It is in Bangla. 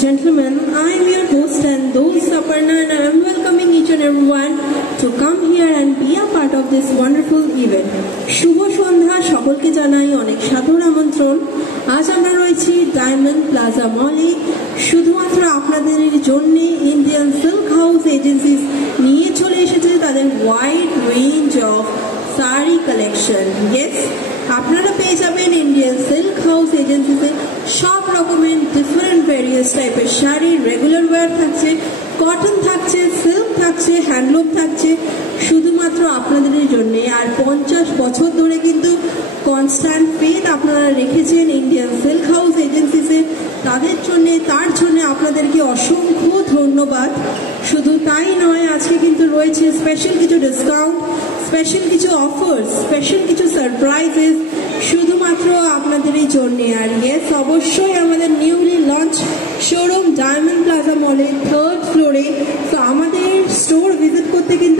gentlemen, I am your host and those Aparna, and I am welcoming each and everyone to come here and be a part of this wonderful event. শুভ সন্ধ্যা সকলকে জানাই অনেক সাদর আমন্ত্রণ। আজ আমরা রয়েছি ডায়মন্ড প্লাজা মলে শুধুমাত্র আপনাদের জন্য। ইন্ডিয়ান সিল্ক হাউস এজেন্সিস নিয়ে চলে এসেছে তাদের wide range of sari collection. Yes, আপনারা পেয়ে যাবেন ইন্ডিয়ান সিল্ক হাউস এজেন্সিতে সব রকমের ডিফারেন্ট ভেরিয়াস টাইপের শাড়ি। রেগুলার ওয়্যার থাকছে, কটন থাকছে, সিল্ক থাকছে, হ্যান্ডলুম থাকছে, শুধুমাত্র আপনাদের জন্য। আর 50 বছর ধরে কিন্তু কনস্ট্যান্ট ফেথ আপনারা রেখেছেন ইন্ডিয়ান সিল্ক হাউস এজেন্সিসে। তার জন্য আপনাদেরকে অসংখ্য ধন্যবাদ। শুধু তাই নয়, আজকে কিন্তু রয়েছে স্পেশাল কিছু ডিসকাউন্ট, স্পেশাল কিছু অফার্স, স্পেশাল কিছু সারপ্রাইজেস শুধুমাত্র আপনাদের এই জন্যে। আর ইয়েস, অবশ্যই আমাদের newly launch showroom diamond plaza মলের 3rd ফ্লোরে। তো আমাদের স্টোর ভিজিট করতে কিন্তু